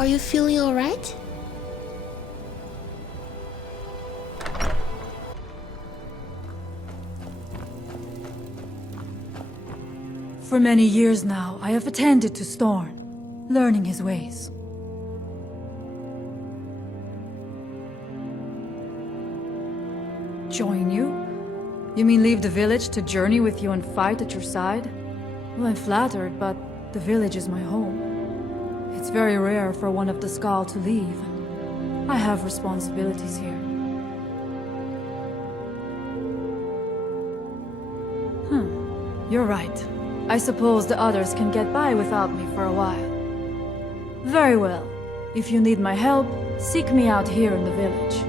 Are you feeling alright? For many years now, I have attended to Storn, learning his ways. Join you? You mean leave the village to journey with you and fight at your side? Well, I'm flattered, but the village is my home. It's very rare for one of the Skal to leave, and I have responsibilities here. You're right. I suppose the others can get by without me for a while. Very well. If you need my help, seek me out here in the village.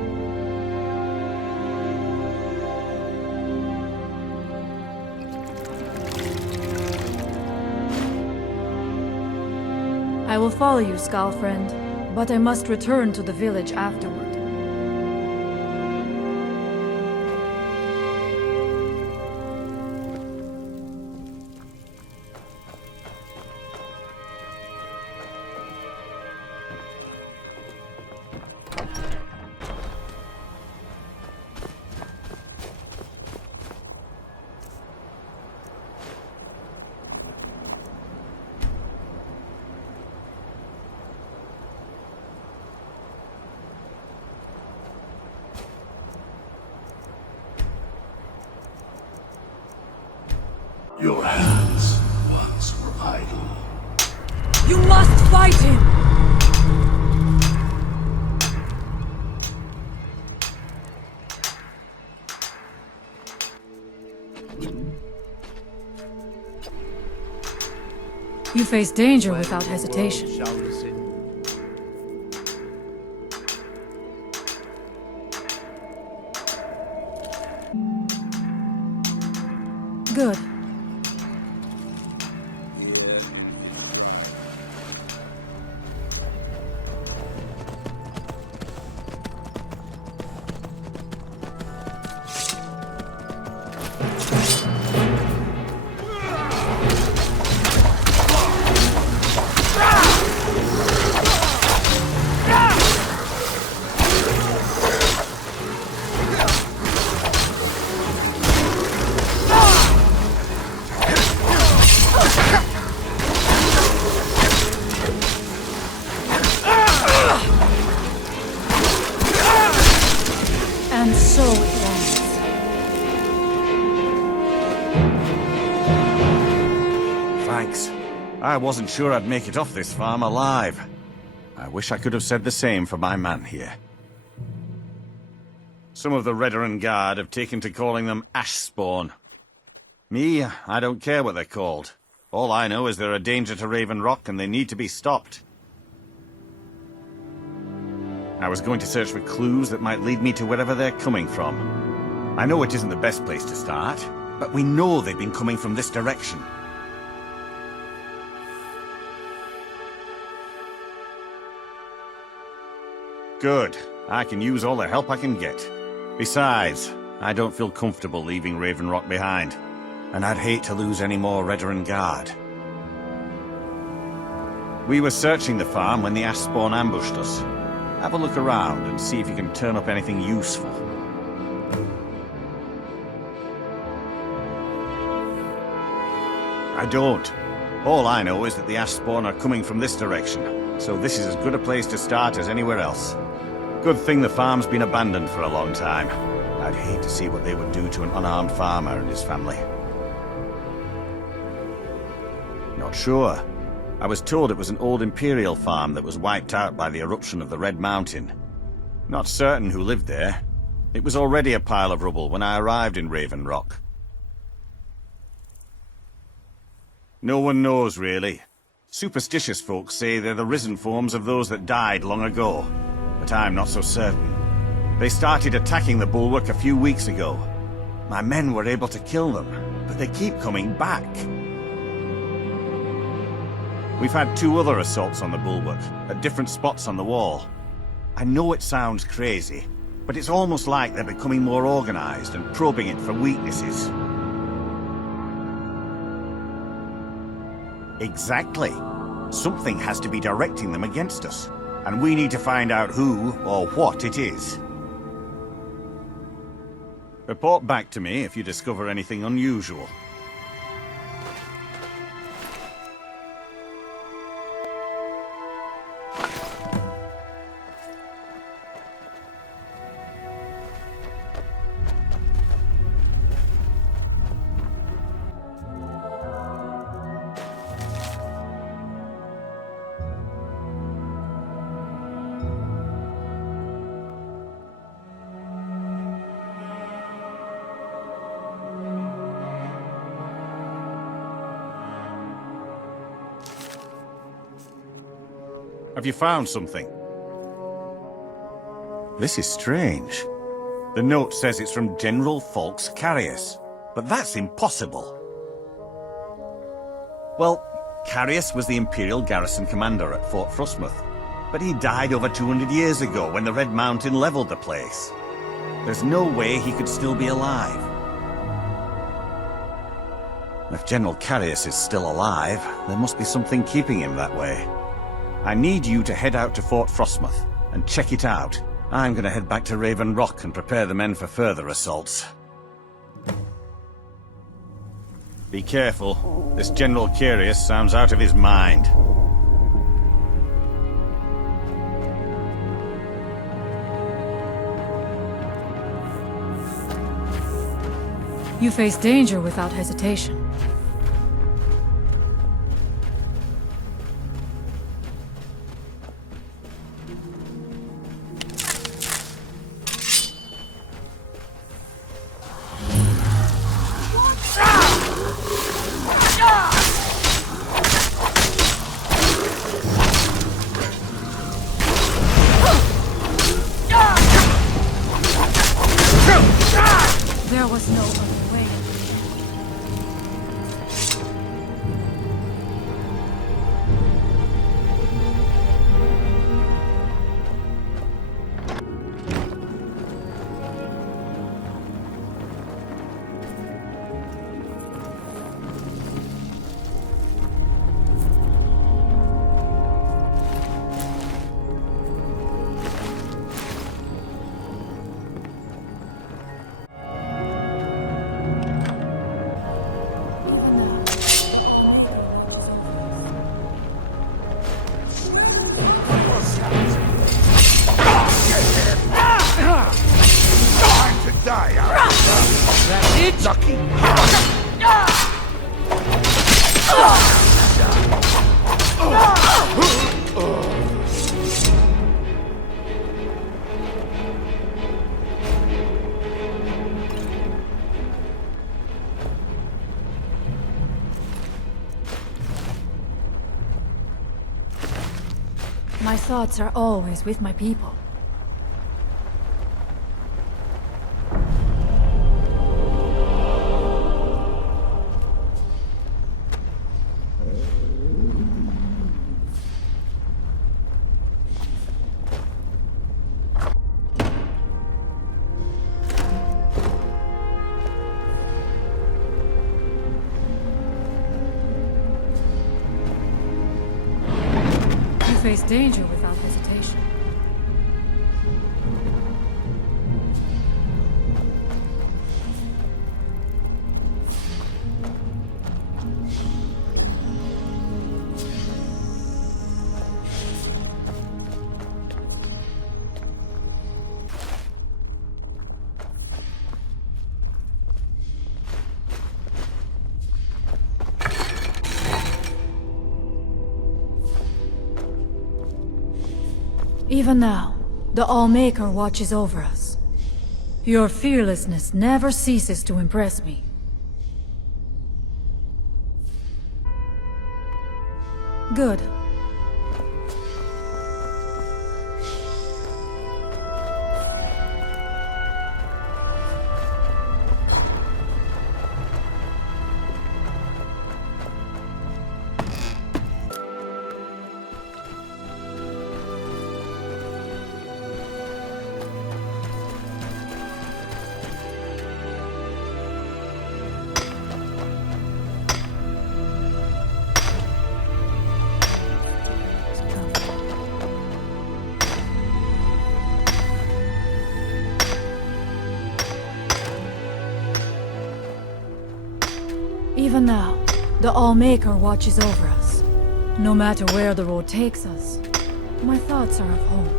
I will follow you, Skal friend, but I must return to the village afterward. Your hands once were idle. You must fight him! You face danger without hesitation. Good. And so it ends. Thanks. I wasn't sure I'd make it off this farm alive. I wish I could have said the same for my man here. Some of the Redoran Guard have taken to calling them Ashspawn. Me, I don't care what they're called. All I know is they're a danger to Raven Rock and they need to be stopped. I was going to search for clues that might lead me to wherever they're coming from. I know it isn't the best place to start, but we know they've been coming from this direction. Good. I can use all the help I can get. Besides, I don't feel comfortable leaving Raven Rock behind, and I'd hate to lose any more Redoran Guard. We were searching the farm when the Ashspawn ambushed us. Have a look around and see if you can turn up anything useful. I don't. All I know is that the Ashspawn are coming from this direction, so this is as good a place to start as anywhere else. Good thing the farm's been abandoned for a long time. I'd hate to see what they would do to an unarmed farmer and his family. Not sure. I was told it was an old Imperial farm that was wiped out by the eruption of the Red Mountain. Not certain who lived there. It was already a pile of rubble when I arrived in Raven Rock. No one knows, really. Superstitious folks say they're the risen forms of those that died long ago, but I'm not so certain. They started attacking the bulwark a few weeks ago. My men were able to kill them, but they keep coming back. We've had 2 other assaults on the bulwark, at different spots on the wall. I know it sounds crazy, but it's almost like they're becoming more organized and probing it for weaknesses. Exactly. Something has to be directing them against us. and we need to find out who or what it is. Report back to me if you discover anything unusual. Have you found something? This is strange. The note says it's from General Falk's Carius, but that's impossible. Well, Carius was the Imperial garrison commander at Fort Frostmoth, but he died over 200 years ago when the Red Mountain leveled the place. There's no way he could still be alive. If General Carius is still alive, there must be something keeping him that way. I need you to head out to Fort Frostmoth and check it out. I'm gonna head back to Raven Rock and prepare the men for further assaults. Be careful. This General Carius sounds out of his mind. You face danger without hesitation. There was no other way. My thoughts are always with my people. Face danger without hesitation. Even now, the All-Maker watches over us. Your fearlessness never ceases to impress me. Good. Even now, the All-Maker watches over us. No matter where the road takes us, my thoughts are of home.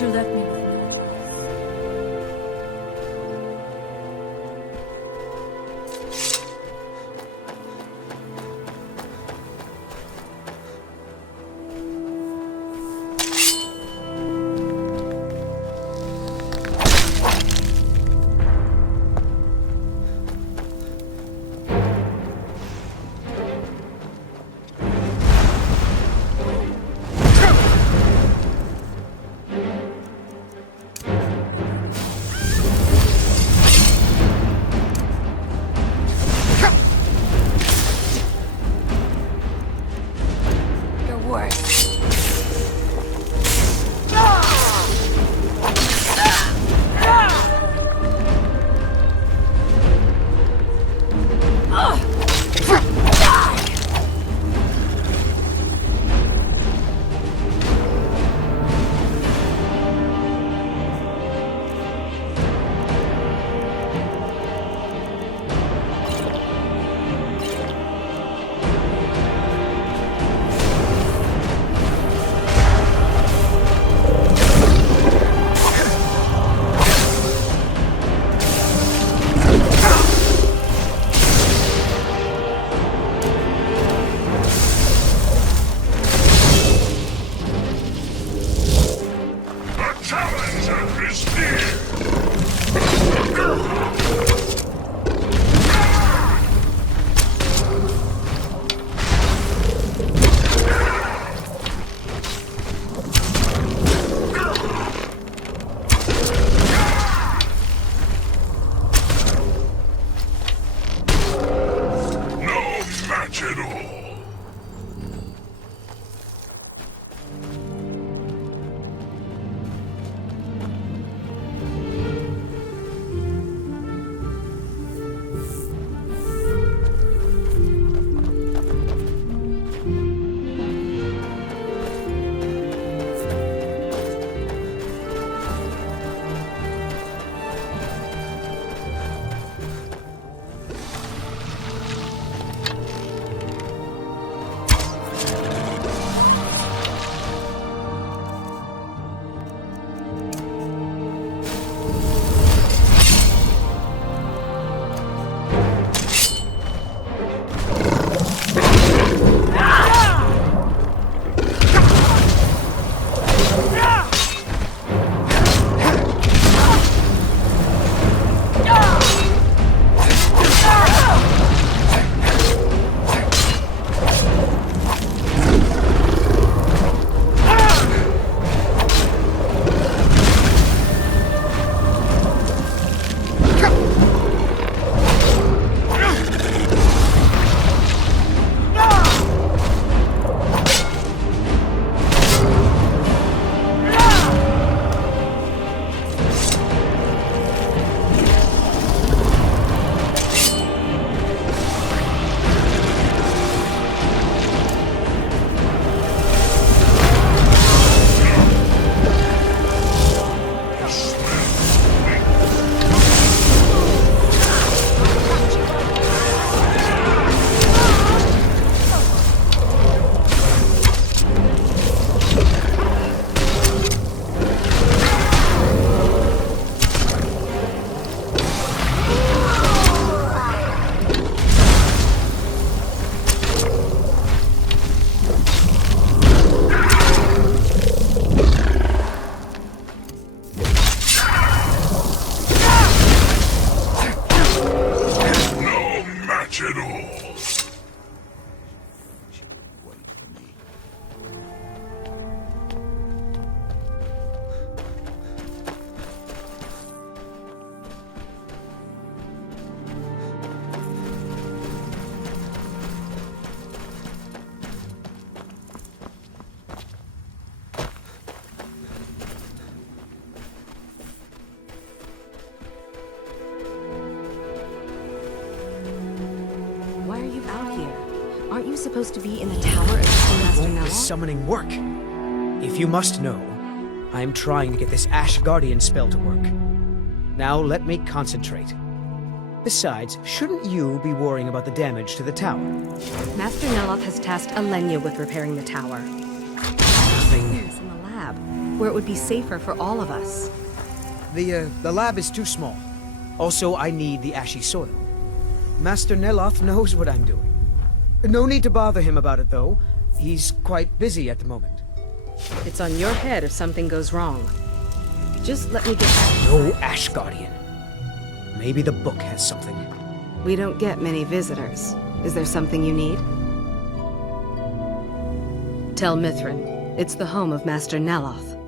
You let me go. supposed to be in the tower assisting Master Won't this Nella? summoning work? If you must know, I'm trying to get this Ash Guardian spell to work. Now let me concentrate. Besides, shouldn't you be worrying about the damage to the tower? Master Neloth has tasked Alenia with repairing the tower. Nothing. Yes, in the lab, where it would be safer for all of us. The lab is too small. Also, I need the ashy soil. Master Neloth knows what I'm doing. No need to bother him about it, though. He's quite busy at the moment. It's on your head if something goes wrong. Just let me get back. No Ash Guardian. Maybe the book has something. We don't get many visitors. Is there something you need? Tel Mithrin. It's the home of Master Neloth.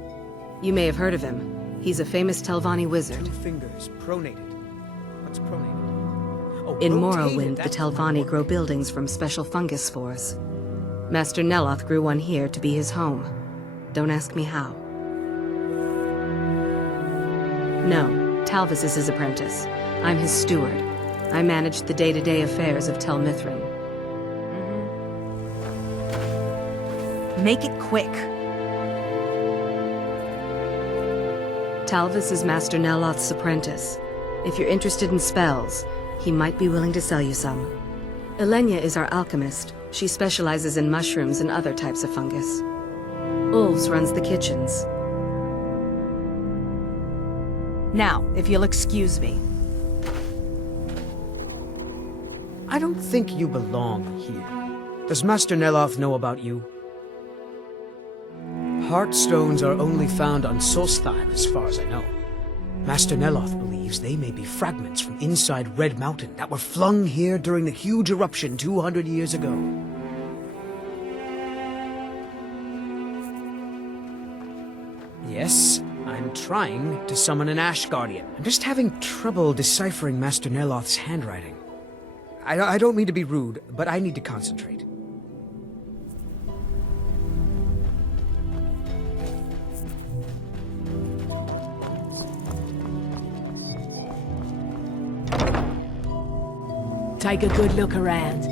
You may have heard of him. He's a famous Telvanni wizard. 2 fingers, pronated. What's pronated? Oh, In rotated, Morrowind, the that's what Telvanni I'm grow working on. buildings from special fungus spores. Master Neloth grew one here to be his home. Don't ask me how. No, Talvis is his apprentice. I'm his steward. I manage the day-to-day affairs of Tel Mithrin. Make it quick. Talvis is Master Neloth's apprentice. If you're interested in spells, he might be willing to sell you some. Elenia is our alchemist. She specializes in mushrooms and other types of fungus. Ulves runs the kitchens. Now, if you'll excuse me. I don't think you belong here. Does Master Neloth know about you? Heartstones are only found on Solstheim, as far as I know. Master Neloth believes they may be fragments from inside Red Mountain that were flung here during the huge eruption 200 years ago. Yes, I'm trying to summon an Ash Guardian. I'm just having trouble deciphering Master Neloth's handwriting. I don't mean to be rude, but I need to concentrate. Take a good look around.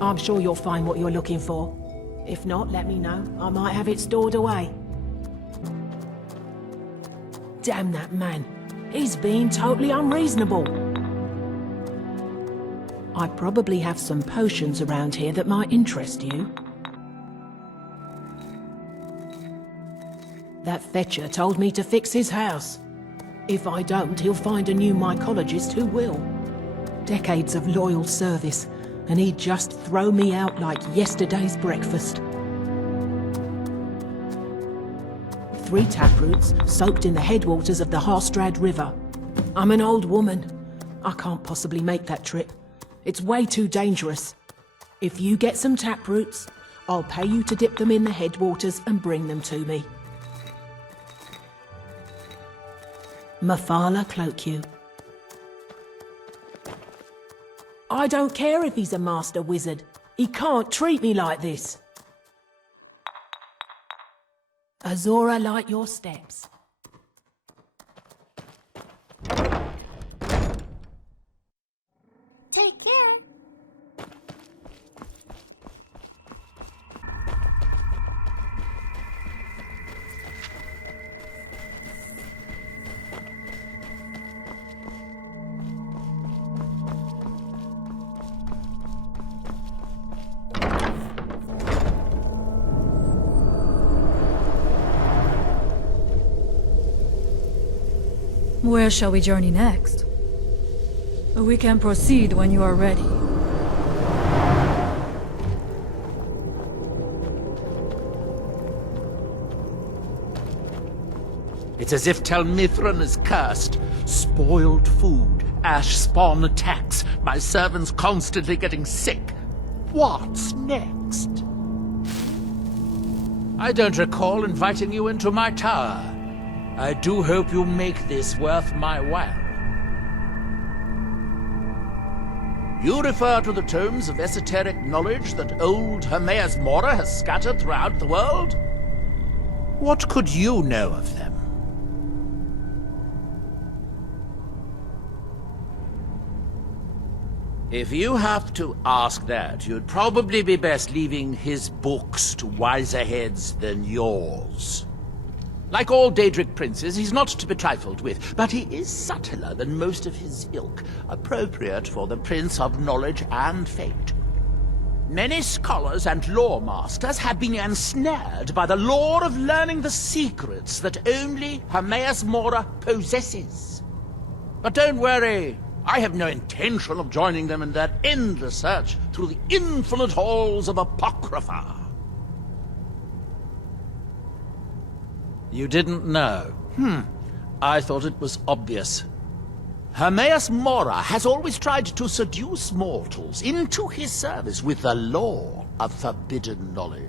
I'm sure you'll find what you're looking for. If not, let me know. I might have it stored away. Damn that man. He's being totally unreasonable. I probably have some potions around here that might interest you. That fetcher told me to fix his house. If I don't, he'll find a new mycologist who will. Decades of loyal service, and he'd just throw me out like yesterday's breakfast. 3 taproots soaked in the headwaters of the Harstrad River. I'm an old woman. I can't possibly make that trip. It's way too dangerous. If you get some taproots, I'll pay you to dip them in the headwaters and bring them to me. Mafala cloak you. I don't care if he's a master wizard. He can't treat me like this. Azora, light your steps. Take care. Where shall we journey next? We can proceed when you are ready. It's as if Tel Mithrin is cursed. Spoiled food, ash spawn attacks, my servants constantly getting sick. What's next? I don't recall inviting you into my tower. I do hope you make this worth my while. You refer to the tomes of esoteric knowledge that old Hermaeus Mora has scattered throughout the world? What could you know of them? If you have to ask that, you'd probably be best leaving his books to wiser heads than yours. Like all Daedric princes, he's not to be trifled with, but he is subtler than most of his ilk, appropriate for the Prince of Knowledge and Fate. Many scholars and lore masters have been ensnared by the lure of learning the secrets that only Hermaeus Mora possesses. But don't worry, I have no intention of joining them in their endless search through the infinite halls of Apocrypha. You didn't know? I thought it was obvious. Hermaeus Mora has always tried to seduce mortals into his service with the lore of forbidden knowledge.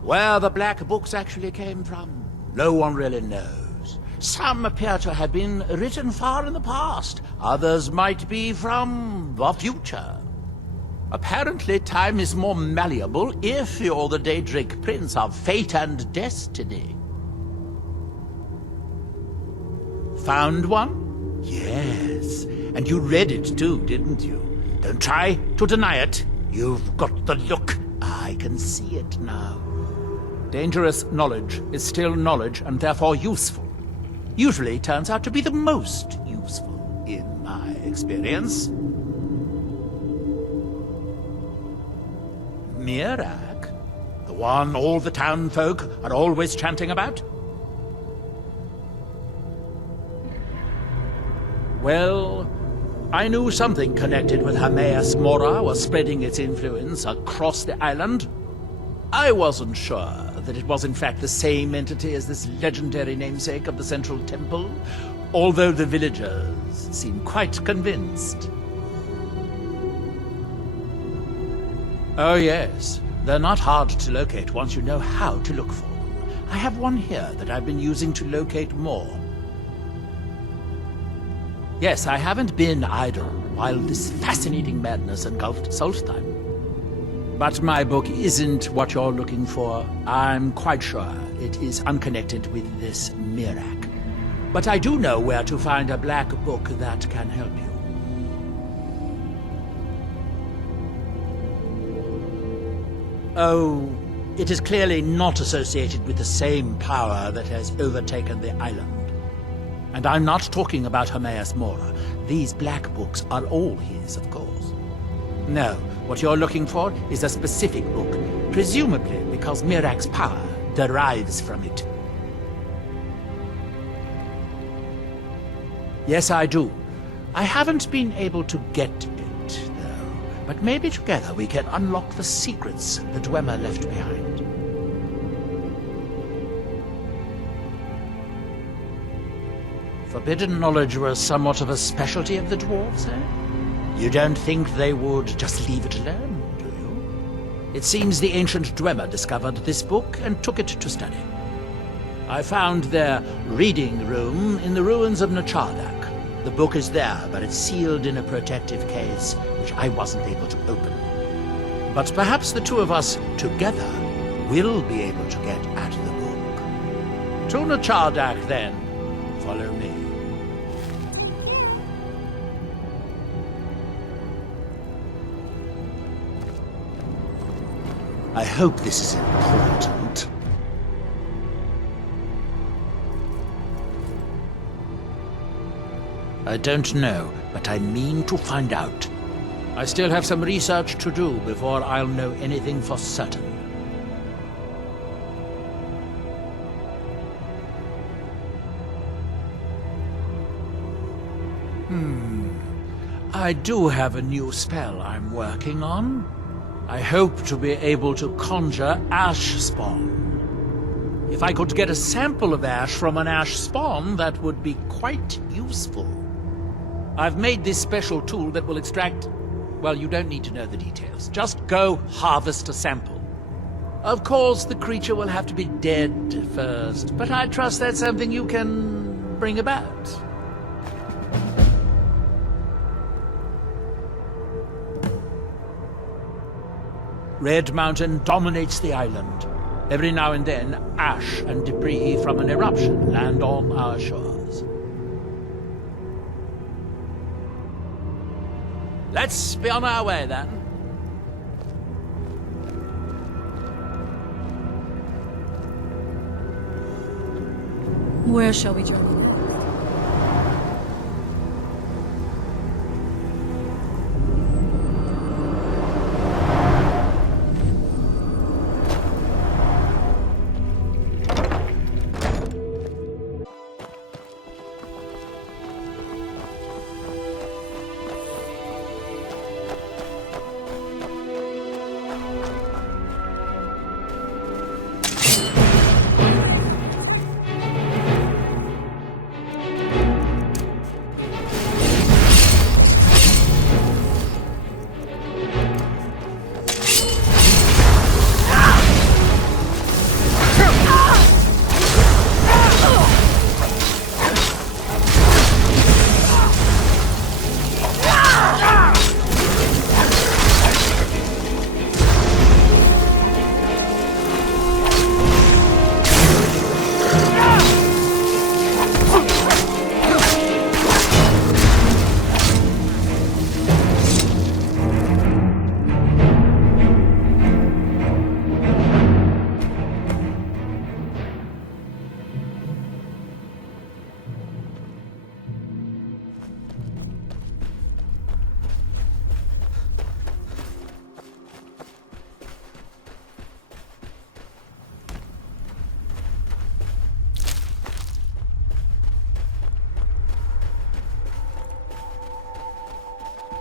Where the black books actually came from, no one really knows. Some appear to have been written far in the past, others might be from the future. Apparently time is more malleable if you're the Daedric Prince of Fate and Destiny. Found one? Yes. And you read it too, didn't you? Don't try to deny it. You've got the look. I can see it now. Dangerous knowledge is still knowledge and therefore useful. Usually turns out to be the most useful, in my experience. Nchardak? The one all the town folk are always chanting about? Well, I knew something connected with Hermaeus Mora was spreading its influence across the island. I wasn't sure that it was in fact the same entity as this legendary namesake of the Central Temple, although the villagers seem quite convinced. Oh yes, they're not hard to locate once you know how to look for them. I have one here that I've been using to locate more. Yes, I haven't been idle while this fascinating madness engulfed Solstheim. But my book isn't what you're looking for. I'm quite sure it is unconnected with this Nchardak. But I do know where to find a black book that can help you. Oh, it is clearly not associated with the same power that has overtaken the island. And I'm not talking about Hermaeus Mora. These black books are all his, of course. No, what you're looking for is a specific book, presumably because Ncharda's power derives from it. Yes, I do. I haven't been able to get it, though. But maybe together we can unlock the secrets the Dwemer left behind. Forbidden knowledge was somewhat of a specialty of the dwarves, eh? You don't think they would just leave it alone, do you? It seems the ancient Dwemer discovered this book and took it to study. I found their reading room in the ruins of Nchardak. The book is there, but it's sealed in a protective case, which I wasn't able to open. But perhaps the two of us together will be able to get at the book. To Nchardak, then. Follow me. I hope this is important. I don't know, but I mean to find out. I still have some research to do before I'll know anything for certain. I do have a new spell I'm working on. I hope to be able to conjure ash spawn. If I could get a sample of ash from an ash spawn, that would be quite useful. I've made this special tool that will extract... Well, you don't need to know the details. Just go harvest a sample. Of course, the creature will have to be dead first, but I trust that's something you can bring about. Red Mountain dominates the island. Every now and then, ash and debris from an eruption land on our shores. Let's be on our way then. Where shall we journey?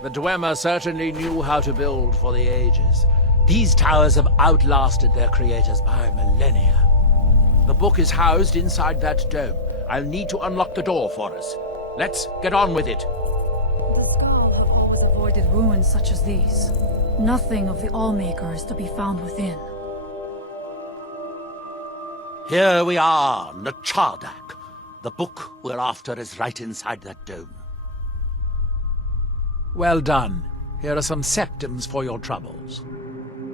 The Dwemer certainly knew how to build for the ages. These towers have outlasted their creators by millennia. The book is housed inside that dome. I'll need to unlock the door for us. Let's get on with it. The Skal have always avoided ruins such as these. Nothing of the Allmaker is to be found within. Here we are, Nchardak. The book we're after is right inside that dome. Well done. Here are some septums for your troubles.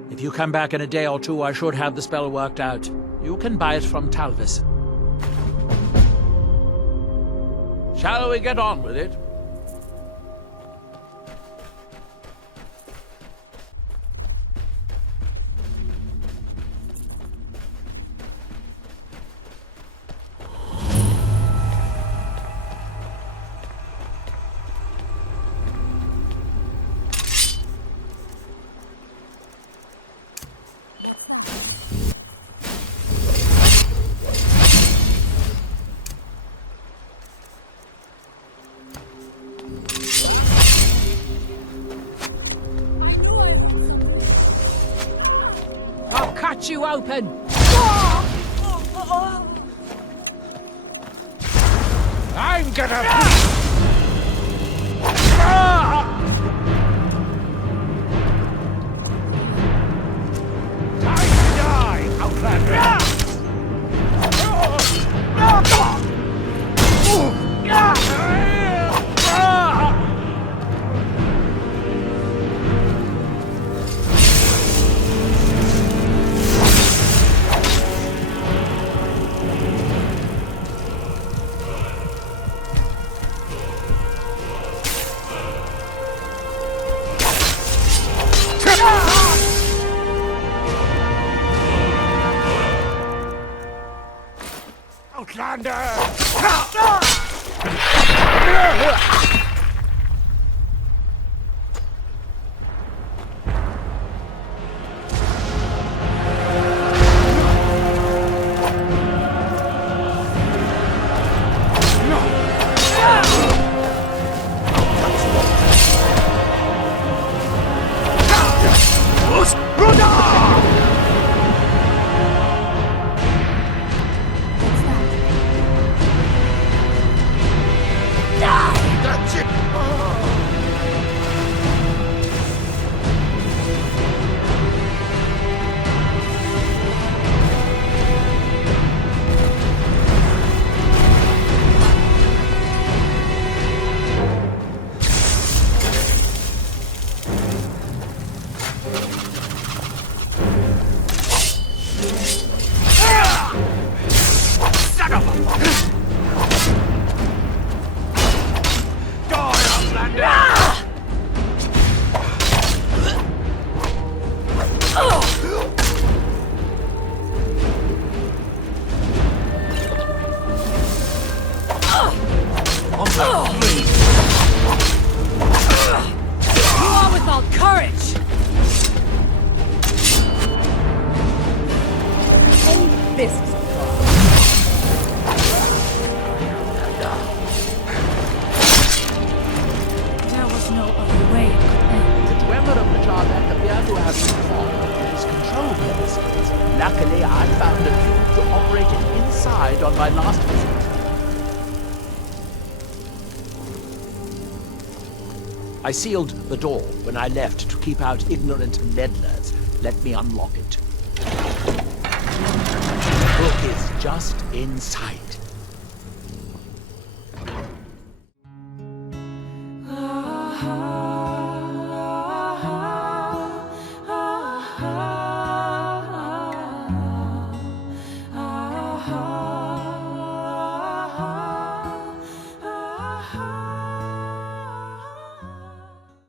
If you come back in a day or two, I should have the spell worked out. You can buy it from Talvis. Shall we get on with it? I'll cut you open! I'm gonna... Time to die, Outlander! You are without courage! Oh, this is there was no other way it could end. The dweller of Nchardak appeared to have been formed of his control pedestals. Luckily, I found a cube operating inside on my last visit. I sealed the door when I left to keep out ignorant meddlers. Let me unlock it. The book is just inside.